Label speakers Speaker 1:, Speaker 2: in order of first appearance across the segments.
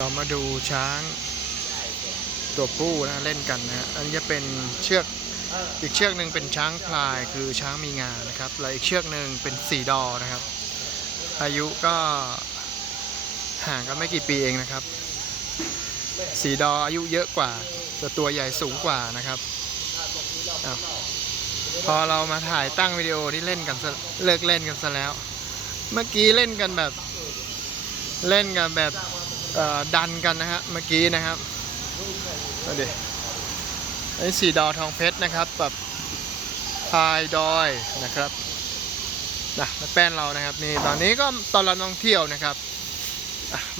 Speaker 1: เรามาดูช้างตัวผู้นะเล่นกันนะอันนี้จะเป็นเชือกอีกเชือกหนึ่งเป็นช้างพลายคือช้างมีงานะครับแล้วอีกเชือกหนึ่งเป็นสีดอนะครับ อายุก็ห่างกันไม่กี่ปีเองนะครับ สีดออายุเยอะกว่าแต่ตัวใหญ่สูงกว่านะครับอพอเรามาถ่ายตั้งวิดีโอที่เล่นกันเลิกเล่นกันซะแล้ว เมื่อกี้เล่นกันแบบเล่นกันแบบ ดันกันนะฮะเมื่อกี้นะครับเอาดิไอ้สี่ดอทองเพชรนะครับแบบพายดอยนะครับนะแม่แป้นเรานะครับนี่ตอนนี้ก็ตอนเราท่องเที่ยวนะครับ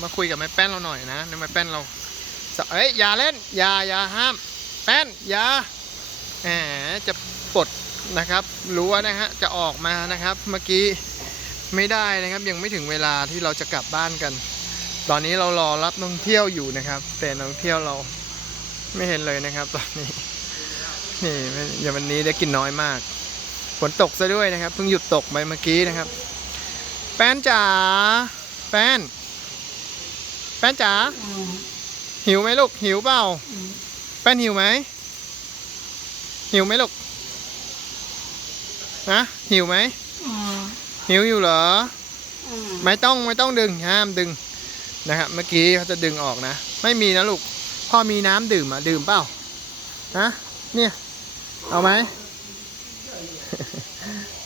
Speaker 1: มาคุยกับแม่แป้นเราหน่อยนะแม่แป้นเราเอ้ยอย่าเล่นอย่าอย่าห้าม แป้นอย่าแหมจะปลดนะครับรั้วนะฮะจะออกมานะครับเมื่อกี้ไม่ได้นะครับยังไม่ถึงเวลาที่เราจะกลับบ้านกัน ตอนนี้เรารอรับนักท่องเที่ยวอยู่นะครับ แต่นักท่องเที่ยวเราไม่เห็นเลยนะครับ ตอนนี้นี่ไม่อย่างวันนี้ได้กินน้อยมากฝนตกซะด้วยนะครับ เพิ่งหยุดตกไปเมื่อกี้นะครับ แป้นจ๋าแป้น แป้นจ๋าหิวไหมลูกหิวเปล่า แป้นหิวไหมหิวไหมลูกนะหิวไหมหิวอยู่เหรอไม่ต้องไม่ต้องดึงห้ามดึง นะครับเมื่อกี้เขาจะดึงออกนะ ไม่มีนะลูกพ่อมีน้ำดื่มอะดื่มเปล่าฮะเนี่ยเอาไหม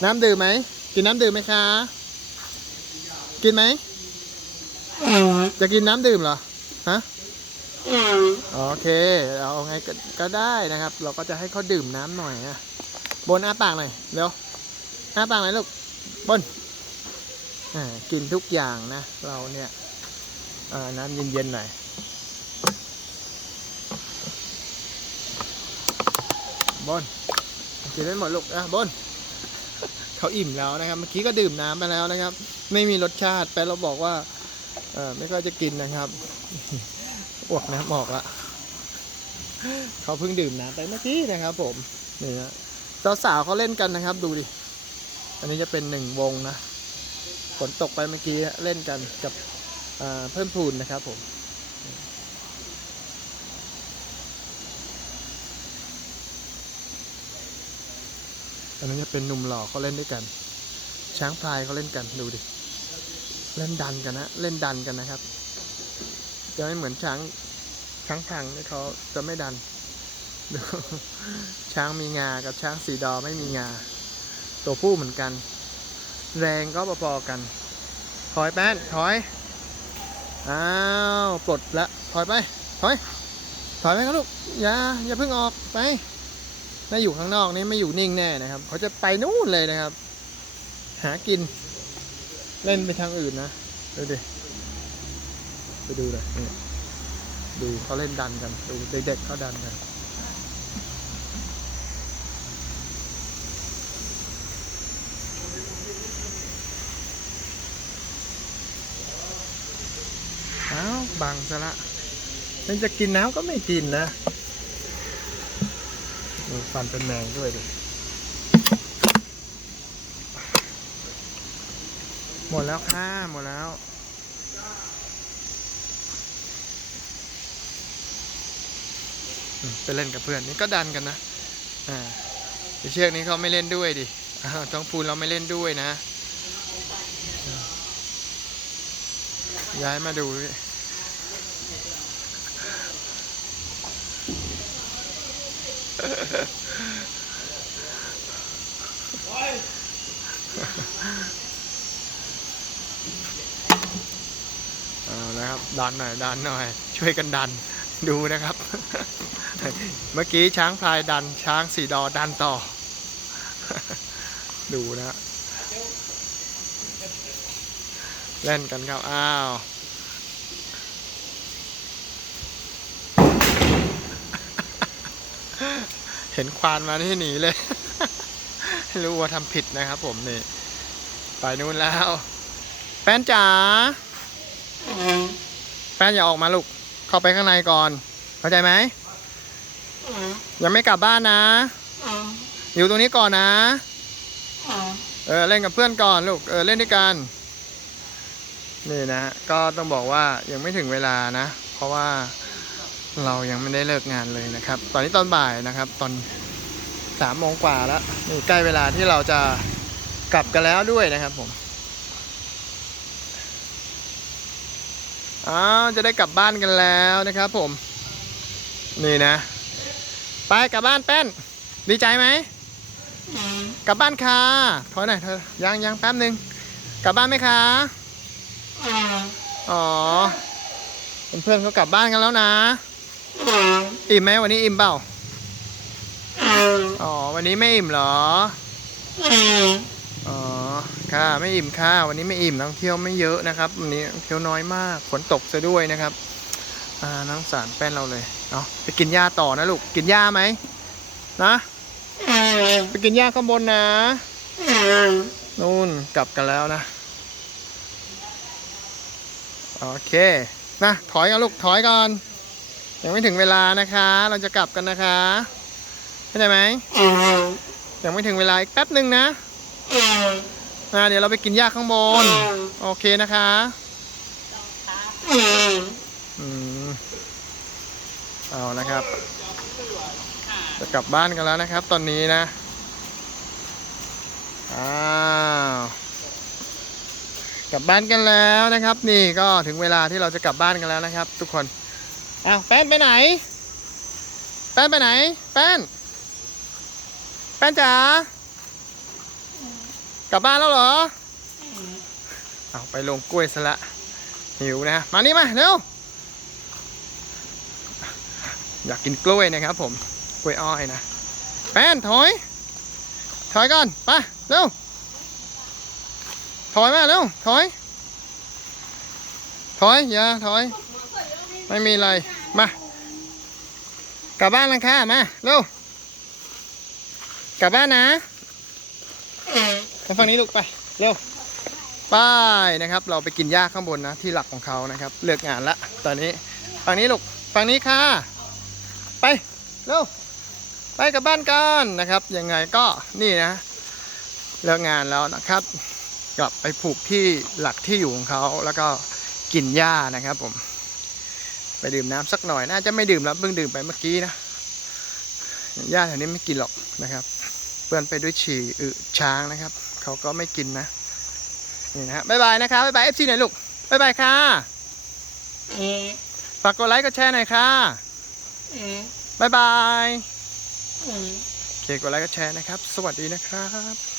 Speaker 1: น้ำดื่มไหมกินน้ำดื่มไหมคะ กินไหมจะกินน้ำดื่มเหรอฮะโอเคเอาไงก็ก็ได้นะครับ เราก็จะให้เขาดื่มน้ำหน่อยนะบนอ้าปากหน่อยเร็วอ้าปากหน่อยลูกบนอ่ากินทุกอย่างนะ เราเนี่ยอ่า น้ำเย็นๆหน่อยบนกินได้หมดลูกอะบนเขาอิ่มแล้วนะครับ เมื่อกี้ก็ดื่มน้ำไปแล้วนะครับ ไม่มีรสชาติแปลเราบอกว่าเออไม่ค่อยจะกินนะครับอวกน้ำออกละเขาเพิ่งดื่มน้ำไปเมื่อกี้นะครับผมนี่นะสาวๆเขาเล่นกันนะครับ ดูดิอันนี้จะเป็นหนึ่งวงนะฝนตกไปเมื่อกี้เล่นกันกับ เพิ่มพูนนะครับผมอันนั้นจะเป็นหนุ่มหล่อเขาเล่นด้วยกัน ช้างพลายเขาเล่นกันดูดิ เล่นดันกันนะเล่นดันกันนะครับ จะไม่เหมือนช้างช้างพังนี่เขาจะไม่ดันดช้างมีงากับช้างสีดอไม่มีงา ตัวผู้เหมือนกัน แรงก็พอๆกัน ถอยแป้นถอย อ้าว ปลดละ ถอยไป ถอย ถอยไปครับลูก อย่า อย่าเพิ่งออกไปถ้าอยู่ข้างนอกนี่ไม่อยู่นิ่งแน่นะครับ เขาจะไปนู่นเลยนะครับ หากิน เล่นไปทางอื่นนะ ดูดิ ไปดูเลยนี่ดูเขาเล่นดันกัน ดูเด็กๆเขาดันกัน บังซะละมันจะกินน้ำก็ไม่กินนะดูฟันเป็นแมงด้วยดิหมดแล้วค่ะหมดแล้วอืมไปเล่นกับเพื่อนนี่ก็ดันกันนะอ่าไอ้เชือกนี้เขาไม่เล่นด้วยดิอ้าวท้องพูนเราไม่เล่นด้วยนะ ย้ายมาดูดิ เอานะครับ ดันหน่อยดันหน่อย ช่วยกันดันดูนะครับ เมื่อกี้ช้างพลายดันช้างสีดอดันต่อ ดูนะฮะเล่นกันครับ อ้าว ห็นควานมาที่หนีเลย รู้ว่าทำผิดนะครับผมนี่ ไปนู่นแล้ว แป้นจ๋าแป้นอย่าออกมาลูก เข้าไปข้างในก่อน เข้าใจไหมยังไม่กลับบ้านนะ อยู่ตรงนี้ก่อนนะ เออเล่นกับเพื่อนก่อนลูก เออเล่นด้วยกัน นี่นะ ก็ต้องบอกว่ายังไม่ถึงเวลานะ เพราะว่า เรายังไม่ได้เลิกงานเลยนะครับ ตอนนี้ตอนบ่ายนะครับ ตอนสามโมงกว่าแล้วนี่ใกล้เวลาที่เราจะกลับกันแล้วด้วยนะครับผมอ้าวจะได้กลับบ้านกันแล้วนะครับ ผม นี่นะ ไปกลับบ้านแป้น ดีใจไหมกลับบ้านค่ะถอยหน่อยเธอยังยังแป๊บหนึ่งกลับบ้านไหมคะอ๋อเพื่อนๆเขากลับบ้านกันแล้วนะ อิ่มไหมวันนี้อิ่มเปล่า อ๋อ วันนี้ไม่อิ่มเหรอ อ๋อ ค่ะ ไม่อิ่มค่ะ วันนี้ไม่อิ่มนักท่องเที่ยวไม่เยอะนะครับ วันนี้นักท่องเที่ยวน้อยมาก ฝนตกซะด้วยนะครับ อ่าน้องสารแป้นเราเลย เนาะไปกินหญ้าต่อนะลูก กินหญ้าไหม นะ ไปกินหญ้าข้างบนนะนู่นกลับกันแล้วนะ โอเค นะ ถอยกันลูก ถอยก่อน ยังไม่ถึงเวลานะคะ เราจะกลับกันนะคะเข้าใจไหมยังไม่ถึงเวลาอีกแป๊บหนึ่งนะอ่าเดี๋ยวเราไปกินหญ้าข้างบน โอเคนะคะอืมเอานะครับ จะกลับบ้านกันแล้วนะครับ ตอนนี้นะอ้าวกลับบ้านกันแล้วนะครับ นี่ก็ถึงเวลาที่เราจะกลับบ้านกันแล้วนะครับ ทุกคน อ้าวแป้นไปไหน แป้นไปไหน แป้น แป้นจ๋ากลับบ้านแล้วเหรอเอาไปลงกล้วยซะละหิวนะมานี่มาเร็วอยากกินกล้วยนะครับผมกล้วยอ้อยนะแป้นถอย ถอยก่อนไปเร็วถอยมาเร็วถอย ถอยอย่าถอย ไม่มีอะไร มา กลับบ้านแล้วค่ะ มา เร็ว กลับบ้านนะทางฝั่งนี้ลูกไป เร็วไป้ายนะครับ เราไปกินหญ้าข้างบนนะ ที่หลักของเขานะครับ เลือกงานละตอนนี้ ฝั่งนี้ลูก ฝั่งนี้ค่ะ ไป เร็ว ไปกลับบ้านกันนะครับ ยังไงก็นี่นะ เลิกงานแล้วนะครับกลับไปผูกที่หลักที่อยู่ของเขาแล้วก็กินหญ้านะครับผม ไปดื่มน้ำสักหน่อย น่าจะไม่ดื่มแล้วเพิ่งดื่มไปเมื่อกี้นะญาติแถวนี้ไม่กินหรอกนะครับ เปื้อนไปด้วยฉี่อึช้างนะครับเขาก็ไม่กินนะนี่นะฮะบ๊ายบายนะครับบ๊ายบายเอฟซีหน่อยลูกบ๊ายบายค่ะฝากกดไลค์กดแชร์หน่อยค่ะบ๊ายบายโอเคกดไลค์กดแชร์นะครับ สวัสดีนะครับ